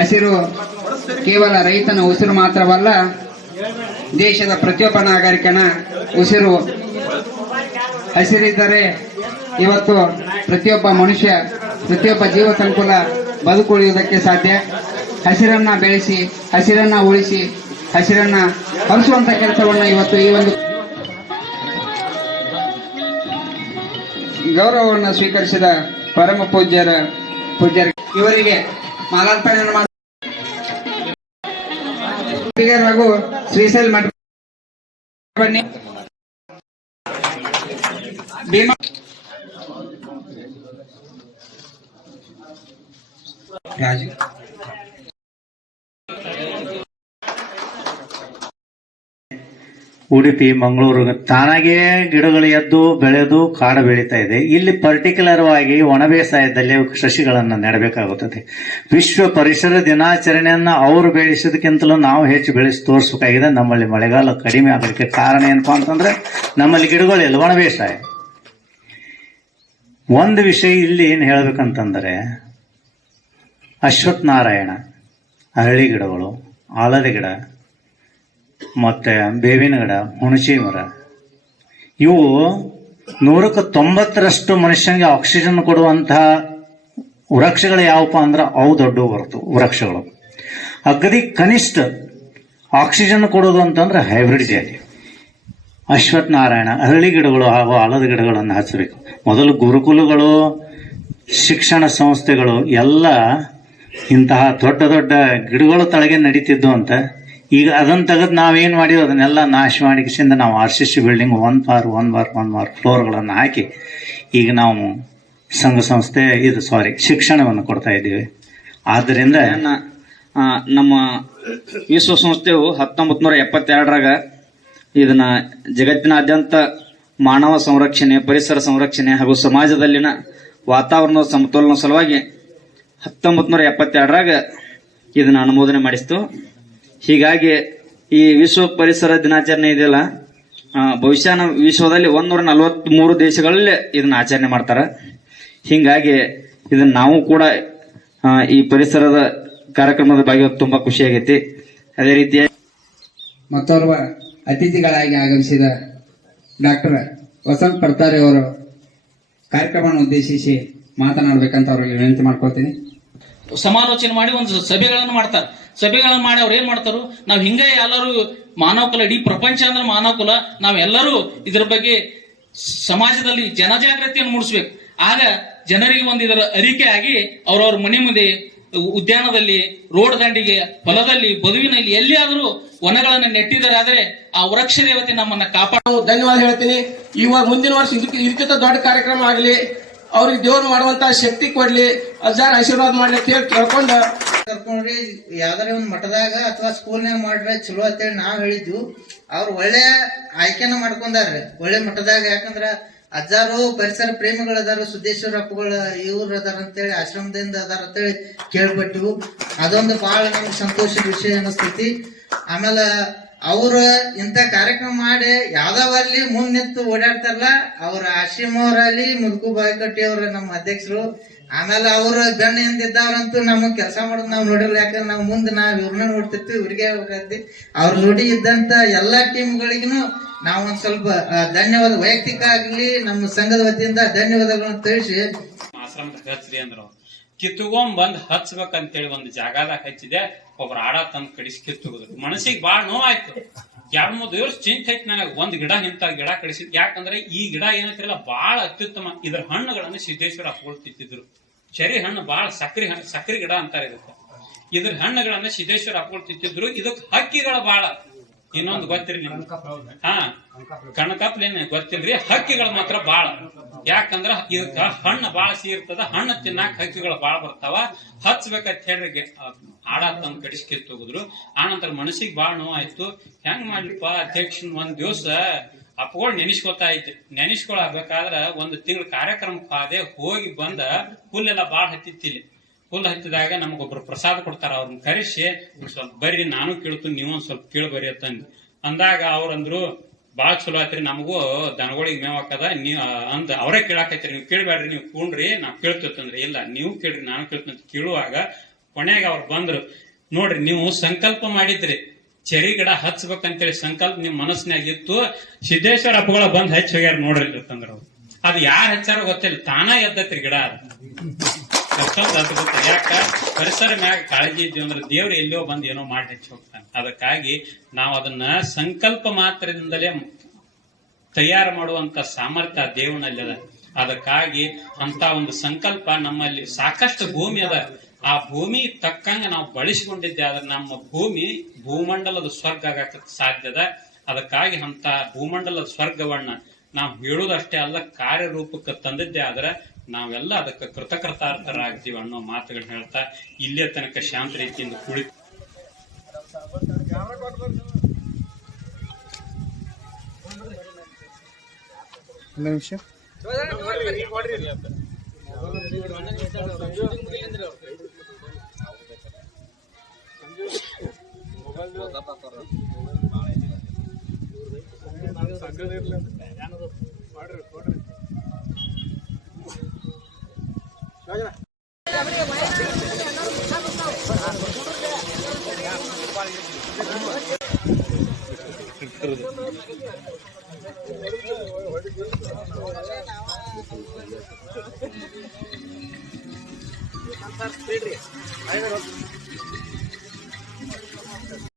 ಹಸಿರು ಕೇವಲ ರೈತನ ಉಸಿರು ಮಾತ್ರವಲ್ಲ, ದೇಶದ ಪ್ರತಿಯೊಬ್ಬ ನಾಗರಿಕನ ಉಸಿರು. ಹಸಿರಿದ್ದರೆ ಇವತ್ತು ಪ್ರತಿಯೊಬ್ಬ ಮನುಷ್ಯ, ಪ್ರತಿಯೊಬ್ಬ ಜೀವ ಸಂಕುಲ ಬದುಕುಳಿಯುವುದಕ್ಕೆ ಸಾಧ್ಯ. ಹಸಿರನ್ನ ಬೆಳೆಸಿ, ಹಸಿರನ್ನ ಉಳಿಸಿ, ಹಸಿರನ್ನ ಹರಿಸುವಂತ ಕೆಲಸವನ್ನ ಇವತ್ತು ಈ ಒಂದು ಗೌರವವನ್ನು ಸ್ವೀಕರಿಸಿದ ಪರಮ ಪೂಜ್ಯರ ಇವರಿಗೆ ಮಾಲಾರ್ಪಣೆಯನ್ನು ಮಾಡಿ ಹಾಗೂ ಶ್ರೀಶೈಲ್ ಮಠ ಬನ್ನಿ. ಭೀಮಾ ರಾಜು ಉಡುಪಿ, ಮಂಗಳೂರು ತಾನಾಗೇ ಗಿಡಗಳು ಎದ್ದು ಬೆಳೆದು ಕಾಡು ಬೆಳೀತಾ ಇದೆ. ಇಲ್ಲಿ ಪರ್ಟಿಕ್ಯುಲರ್ ಆಗಿ ಒಣ ಬೇಸಾಯದಲ್ಲಿ ಸಸಿಗಳನ್ನು ನೆಡಬೇಕಾಗುತ್ತದೆ. ವಿಶ್ವ ಪರಿಸರ ದಿನಾಚರಣೆಯನ್ನ ಅವರು ಬೆಳೆಸೋದಕ್ಕಿಂತಲೂ ನಾವು ಹೆಚ್ಚು ಬೆಳೆಸಿ ತೋರಿಸಬೇಕಾಗಿದೆ. ನಮ್ಮಲ್ಲಿ ಮಳೆಗಾಲ ಕಡಿಮೆ ಆಗಲಿಕ್ಕೆ ಕಾರಣ ಏನಪ್ಪಾ ಅಂತಂದ್ರೆ ನಮ್ಮಲ್ಲಿ ಗಿಡಗಳಿಲ್ಲ, ಒಣ ಬೇಸಾಯ. ಒಂದು ವಿಷಯ ಇಲ್ಲಿ ಏನು ಹೇಳ್ಬೇಕಂತಂದ್ರೆ, ಅಶ್ವತ್ಥ ನಾರಾಯಣ, ಅರಳಿ ಗಿಡಗಳು, ಆಲದ ಗಿಡ, ಮತ್ತೆ ಬೇವಿನ ಗಿಡ, ಹುಣಸೆ ಮರ, ಇವು 90% ಮನುಷ್ಯನಿಗೆ ಆಕ್ಸಿಜನ್ ಕೊಡುವಂತಹ ವೃಕ್ಷಗಳು ಯಾವಪ್ಪ ಅಂದ್ರೆ ಅವು ದೊಡ್ಡ ವೃಕ್ಷಗಳು. ಅಗದಿ ಕನಿಷ್ಠ ಆಕ್ಸಿಜನ್ ಕೊಡೋದು ಅಂತಂದ್ರೆ ಹೈಬ್ರಿಡ್ ಜಾತಿ ಅಶ್ವತ್ಥ ನಾರಾಯಣ, ಅರಳಿ ಗಿಡಗಳು ಹಾಗೂ ಆಲದ ಗಿಡಗಳನ್ನು ಹಚ್ಚಬೇಕು. ಮೊದಲು ಗುರುಕುಲಗಳು, ಶಿಕ್ಷಣ ಸಂಸ್ಥೆಗಳು ಎಲ್ಲ ಇಂತಹ ದೊಡ್ಡ ದೊಡ್ಡ ಗಿಡಗಳು ತಳಗೆ ನಡೀತಿದ್ದು ಅಂತ. ಈಗ ಅದನ್ನ ತೆಗೆದು ನಾವೇನು ಮಾಡಿದ್ವಿ, ಅದನ್ನೆಲ್ಲ ನಾಶ ಮಾಡಿಸಿಂದ ನಾವು RCC ಬಿಲ್ಡಿಂಗ್ ಒನ್ ಬಾರ್ ಫ್ಲೋರ್ಗಳನ್ನು ಹಾಕಿ ಈಗ ನಾವು ಸಂಘ ಸಂಸ್ಥೆ ಶಿಕ್ಷಣವನ್ನು ಕೊಡ್ತಾ ಇದ್ದೀವಿ. ಆದ್ದರಿಂದ ನಮ್ಮ ವಿಶ್ವಸಂಸ್ಥೆಯು 1972ರಾಗ ಇದನ್ನ ಜಗತ್ತಿನಾದ್ಯಂತ ಮಾನವ ಸಂರಕ್ಷಣೆ, ಪರಿಸರ ಸಂರಕ್ಷಣೆ ಹಾಗೂ ಸಮಾಜದಲ್ಲಿನ ವಾತಾವರಣದ ಸಮತೋಲನ ಸಲುವಾಗಿ 1972ರಾಗ ಇದನ್ನ ಅನುಮೋದನೆ ಮಾಡಿಸ್ತು. ಹೀಗಾಗಿ ಈ ವಿಶ್ವ ಪರಿಸರ ದಿನಾಚರಣೆ ಇದೆಯಲ್ಲ, ಬಹುಶಃ ನಮ್ಮ ವಿಶ್ವದಲ್ಲಿ 143 ದೇಶಗಳಲ್ಲಿ ಇದನ್ನ ಆಚರಣೆ ಮಾಡ್ತಾರ. ಹಿಂಗಾಗಿ ಇದನ್ನ ನಾವು ಕೂಡ ಈ ಪರಿಸರದ ಕಾರ್ಯಕ್ರಮದ ಬಗ್ಗೆ ತುಂಬಾ ಖುಷಿ ಆಗೈತಿ. ಅದೇ ರೀತಿಯಾಗಿ ಮತ್ತೋರ್ವ ಅತಿಥಿಗಳಾಗಿ ಆಗಮಿಸಿದ ಡಾಕ್ಟರ್ ವಸಂತ್ ಪಡ್ತಾರೆ ಅವರು ಕಾರ್ಯಕ್ರಮವನ್ನು ಉದ್ದೇಶಿಸಿ ಮಾತನಾಡಬೇಕಂತ ಅವ್ರಿಗೆ ವಿನಂತಿ ಮಾಡ್ಕೊಳ್ತೀನಿ. ಸಮಾಲೋಚನೆ ಮಾಡಿ ಒಂದು ಸಭೆಗಳನ್ನು ಮಾಡ್ತಾರೆ. ಸಭೆಗಳನ್ನು ಮಾಡಿ ಅವ್ರು ಏನ್ ಮಾಡ್ತಾರು, ನಾವ್ ಹಿಂಗೆ ಎಲ್ಲರೂ ಮಾನವ ಕುಲ, ಇಡೀ ಪ್ರಪಂಚ ಅಂದ್ರೆ ಮಾನವ ಕುಲ, ನಾವೆಲ್ಲರೂ ಇದ್ರ ಬಗ್ಗೆ ಸಮಾಜದಲ್ಲಿ ಜನಜಾಗೃತಿಯನ್ನು ಮೂಡಿಸ್ಬೇಕು. ಆಗ ಜನರಿಗೆ ಒಂದು ಇದರ ಅರಿಕೆ ಆಗಿ ಅವ್ರವ್ರ ಮನೆ ಮುಂದೆ, ಉದ್ಯಾನದಲ್ಲಿ, ರೋಡ್ ದಂಡಿಗೆ, ಹೊಲದಲ್ಲಿ, ಬದುವಿನಲ್ಲಿ ಎಲ್ಲಿಯಾದರೂ ವನಗಳನ್ನು ನೆಟ್ಟಿದ್ದಾರೆ. ಆದರೆ ಆ ವೃಕ್ಷ ದೇವತೆ ನಮ್ಮನ್ನ ಕಾಪಾಡ. ಧನ್ಯವಾದ ಹೇಳ್ತೀನಿ. ಇವಾಗ ಮುಂದಿನ ವರ್ಷ ಇದಕ್ಕಿಂತ ದೊಡ್ಡ ಕಾರ್ಯಕ್ರಮ ಆಗಲಿ, ಅವ್ರಿಗೆ ದೇವ್ರು ಮಾಡುವಂತ ಶಕ್ತಿ ಕೊಡ್ಲಿ, ಅಜ್ಜಾರ ಆಶೀರ್ವಾದ ಮಾಡ್ಲಿ ಅಂತ ಹೇಳಿ ಕರ್ಕೊಂಡ್ರಿ. ಯಾವ್ದಾರ ಒಂದ್ ಮಠದಾಗ ಅಥವಾ ಸ್ಕೂಲ್ನಾಗ ಮಾಡ್ರೆ ಚಲೋ ಅಂತೇಳಿ ನಾವ್ ಹೇಳಿದ್ವು. ಅವ್ರು ಒಳ್ಳೆ ಆಯ್ಕೆನ ಮಾಡ್ಕೊಂಡಾರ್ರಿ ಒಳ್ಳೆ ಮಠದಾಗ. ಯಾಕಂದ್ರ ಅಜ್ಜಾರು ಪರಿಸರ ಪ್ರೇಮಿಗಳು ಅದಾರು, ಸಿದ್ದೇಶ್ವರ ಅಪ್ಪಗಳು ಇವ್ರು ಅದಾರ ಅಂತೇಳಿ ಆಶ್ರಮದಿಂದ ಅದಾರ ಅಂತೇಳಿ ಕೇಳ್ಪಟ್ಟಿವು. ಅದೊಂದು ಬಹಳ ನಮ್ಗೆ ಸಂತೋಷದ ವಿಷಯ ಅನಿಸ್ತೈತಿ. ಆಮೇಲೆ ಅವ್ರ ಇಂತ ಕಾರ್ಯಕ್ರಮ ಮಾಡಿ ಯಾವ್ದಾವಲ್ಲಿ ಮುಂದ್ ನಿಂತು ಓಡಾಡ್ತಾರಲ್ಲ, ಅವ್ರ ಆಶ್ರಮವ್ರಲ್ಲಿ ಮುದುಕು ಬಾಯ್ಕಟ್ಟಿ ಅವ್ರ ನಮ್ಮ ಅಧ್ಯಕ್ಷರು. ಆಮೇಲೆ ಅವ್ರ ಗಣ್ಣ ಹಿಂದಿದ್ದವ್ರಂತೂ ನಮಗ್ ಕೆಲಸ ಮಾಡೋದು ನಾವು ನೋಡಿಲ್ಲ. ಯಾಕಂದ್ರೆ ನಾವು ಮುಂದೆ ಇವ್ರನ್ನ ನೋಡ್ತಿರ್ತೀವಿ, ಇವ್ರಿಗೆ ಹೋಗತ್ತಿ. ಅವ್ರ ಜೋಡಿ ಇದ್ದಂತ ಎಲ್ಲಾ ಟೀಮ್ಗಳಿಗೂ ನಾವು ಒಂದ್ ಸ್ವಲ್ಪ ಧನ್ಯವಾದ, ವೈಯಕ್ತಿಕ ಆಗ್ಲಿ ನಮ್ಮ ಸಂಘದ ವತಿಯಿಂದ ಧನ್ಯವಾದಗಳನ್ನು ತಿಳಿಸಿ. ಆಶ್ರಮದಾಗ ಹಚ್ಚ್ರಿ ಅಂದ್ರು, ಕಿತ್ತುಗೊಂಡ್ ಹಚ್ಬೇಕಂತೇಳಿ ಒಂದು ಜಾಗದಾಗ ಹಚ್ಚಿದೆ. ಒಬ್ರು ಆಡ ತಂದ್ ಕಡಿಸಿ ಕಿತ್ತುಗುದ್ರು. ಮನಸ್ಸಿಗೆ ಬಾಳ ನೋವಾಯ್ತು. 2-3 ದಿವಸ ಚಿಂತೆ ಐತಿ ನನಗೆ. ಒಂದ್ ಗಿಡ ಇಂತ ಗಿಡ ಕಡಿಸಿದ್. ಯಾಕಂದ್ರೆ ಈ ಗಿಡ ಏನಂತಿರಲ್ಲ ಬಹಳ ಅತ್ಯುತ್ತಮ. ಇದ್ರ ಹಣ್ಣುಗಳನ್ನು ಸಿದ್ದೇಶ್ವರ ಅಪ್ಪಗಳು ತಿಂತಿದ್ರು. ಚೆರಿ ಹಣ್ಣು ಬಹಳ ಸಕ್ರಿ ಗಿಡ ಅಂತಾರೆ ಇದಕ್ಕೆ. ಇದ್ರ ಹಣ್ಣುಗಳನ್ನ ಸಿದ್ದೇಶ್ವರ ಅಪ್ಪಗಳು ತಿಂತಿದ್ರು. ಇದಕ್ ಹಕ್ಕಿಗಳ ಬಾಳ. ಇನ್ನೊಂದು ಗೊತ್ತಿರಿ ನಿಮ್ಗೆ? ಕಣಕಪ್ಲೇನ್ ಗೊತ್ತಿಲ್ರಿ, ಹಕ್ಕಿಗಳು ಮಾತ್ರ ಬಾಳ. ಯಾಕಂದ್ರ ಇದಕ್ಕ ಹಣ್ಣು ಬಾಳ ಸಿಗಿರ್ತದ, ಹಣ್ಣು ತಿನ್ನಾಕ ಹಕ್ಕಿಗಳು ಬಾಳ ಬರ್ತಾವ. ಹಚ್ಬೇಕಂತ ಹೇಳ್ರಿ ಆಡ ತಂದ್ ಕಡಿಸಿ ಕಿತ್ತೋಗಿದ್ರು. ಆನಂತರ ಮನಸ್ಸಿಗೆ ಬಾಳ ನೋವಾಯ್ತು. ಹೆಂಗ್ ಮಾಡ್ಲಿಪ್ಪ ಅಧ್ಯಕ್ಷನ್ ಒಂದ್ ದಿವ್ಸ ಅಪ್ಪಗಳು ನೆನೆಸ್ಕೊತಾ ಐತಿ. ನೆನೆಸ್ಕೊಳಬೇಕಾದ್ರ 1 ತಿಂಗಳ ಕಾರ್ಯಕ್ರಮಕ್ಕೆ ಅದೇ ಹೋಗಿ ಬಂದ ಹುಲ್ಲೆಲ್ಲ ಬಾಳ ಹತ್ತಿತ್ತಿಲ್ಲಿ. ಹುಲ್ಲು ಹತ್ತಿದಾಗ ನಮಗೊಬ್ರು ಪ್ರಸಾದ ಕೊಡ್ತಾರ. ಅವ್ರನ್ನ ಕರೆಸಿ ಸ್ವಲ್ಪ ಬರ್ರಿ ನಾನು ಕೇಳ್ತೀನಿ, ನೀವು ಒಂದ್ ಸ್ವಲ್ಪ ಕೇಳ್ಬರಿ ಅಂತಂದ್ ಅಂದಾಗ ಅವ್ರಂದ್ರು ಬಾಳ ಚಲೋ ಆಯ್ತ್ರಿ, ನಮಗೂ ದನಗಳಿಗೆ ಮೇವ್ ಹಾಕದ ನೀವ್ ಅಂದ್ ಅವರೇ ಕೇಳಾಕೈತ್ರಿ. ನೀವು ಕೇಳ್ಬೇಡ್ರಿ, ನೀವು ಕೂಣ್ರಿ, ನಾವ್ ಕೇಳ್ತೇವಂದ್ರಿ. ಇಲ್ಲ ನೀವು ಕೇಳ್ರಿ, ನಾನು ಕೇಳ್ತೀನಿ ಅಂತ ಕೇಳುವಾಗ ಕೊನೆಗೆ ಅವ್ರು ಬಂದ್ರು. ನೋಡ್ರಿ, ನೀವು ಸಂಕಲ್ಪ ಮಾಡಿದ್ರಿ ಚೆರಿ ಗಿಡ ಹಚ್ಬೇಕಂತೇಳಿ ಸಂಕಲ್ಪ ನಿಮ್ ಮನಸ್ಸಿನಾಗ ಇತ್ತು. ಸಿದ್ದೇಶ್ವರ ಹಬ್ಬಗಳ ಬಂದ್ ಹಚ್ಚಿ ಹೋಗ್ಯಾರ ನೋಡ್ರಿ ಅಂತಂದ್ರ ಅದು ಯಾರು ಹಚ್ಚಾರ ಗೊತ್ತಿಲ್ಲ, ತಾನ ಎದ್ದತ್ರಿ ಗಿಡ. ಅಷ್ಟೊಂದು ಅದ್ಭುತ. ಯಾಕ ಪರಿಸರ ಮ್ಯಾಗ ಕಾಳಜಿ ಇದ್ದೀವಿ ಅಂದ್ರೆ ದೇವ್ರು ಎಲ್ಲಿಯೋ ಬಂದ್ ಏನೋ ಮಾಡಿ ಹಚ್ಚಿ ಹೋಗ್ತಾನೆ. ಅದಕ್ಕಾಗಿ ನಾವು ಅದನ್ನ ಸಂಕಲ್ಪ ಮಾತ್ರದಿಂದಲೇ ತಯಾರು ಮಾಡುವಂತ ಸಾಮರ್ಥ್ಯ ದೇವನಲ್ಲಿ ಅದ. ಅದಕ್ಕಾಗಿ ಅಂತ ಒಂದು ಸಂಕಲ್ಪ ನಮ್ಮಲ್ಲಿ ಸಾಕಷ್ಟು ಭೂಮಿ ಅದ. ಆ ಭೂಮಿ ತಕ್ಕಂಗ ನಾವು ಬಳಸಿಕೊಂಡಿದ್ದೆ ಆದ್ರೆ ನಮ್ಮ ಭೂಮಿ ಭೂಮಂಡಲದ ಸ್ವರ್ಗ ಆಗಕ್ಕೆ ಸಾಧ್ಯದ. ಅದಕ್ಕಾಗಿ ಅಂತ ಭೂಮಂಡಲದ ಸ್ವರ್ಗವನ್ನ ನಾವು ಹೇಳುವುದಷ್ಟೇ ಅಲ್ಲ, ಕಾರ್ಯರೂಪಕ್ಕೆ ತಂದಿದ್ದೆ ಆದ್ರೆ ನಾವೆಲ್ಲ ಅದಕ್ಕೆ ಕೃತಕೃತಾರ್ಥರಾಗ್ತೀವಿ ಅನ್ನೋ ಮಾತುಗಳನ್ನ ಹೇಳ್ತಾ ಇಲ್ಲೇ ತನಕ ಶಾಂತ ರೀತಿಯಿಂದ ಕುಳಿ ಸ್ಪೀಡ್ ರೀ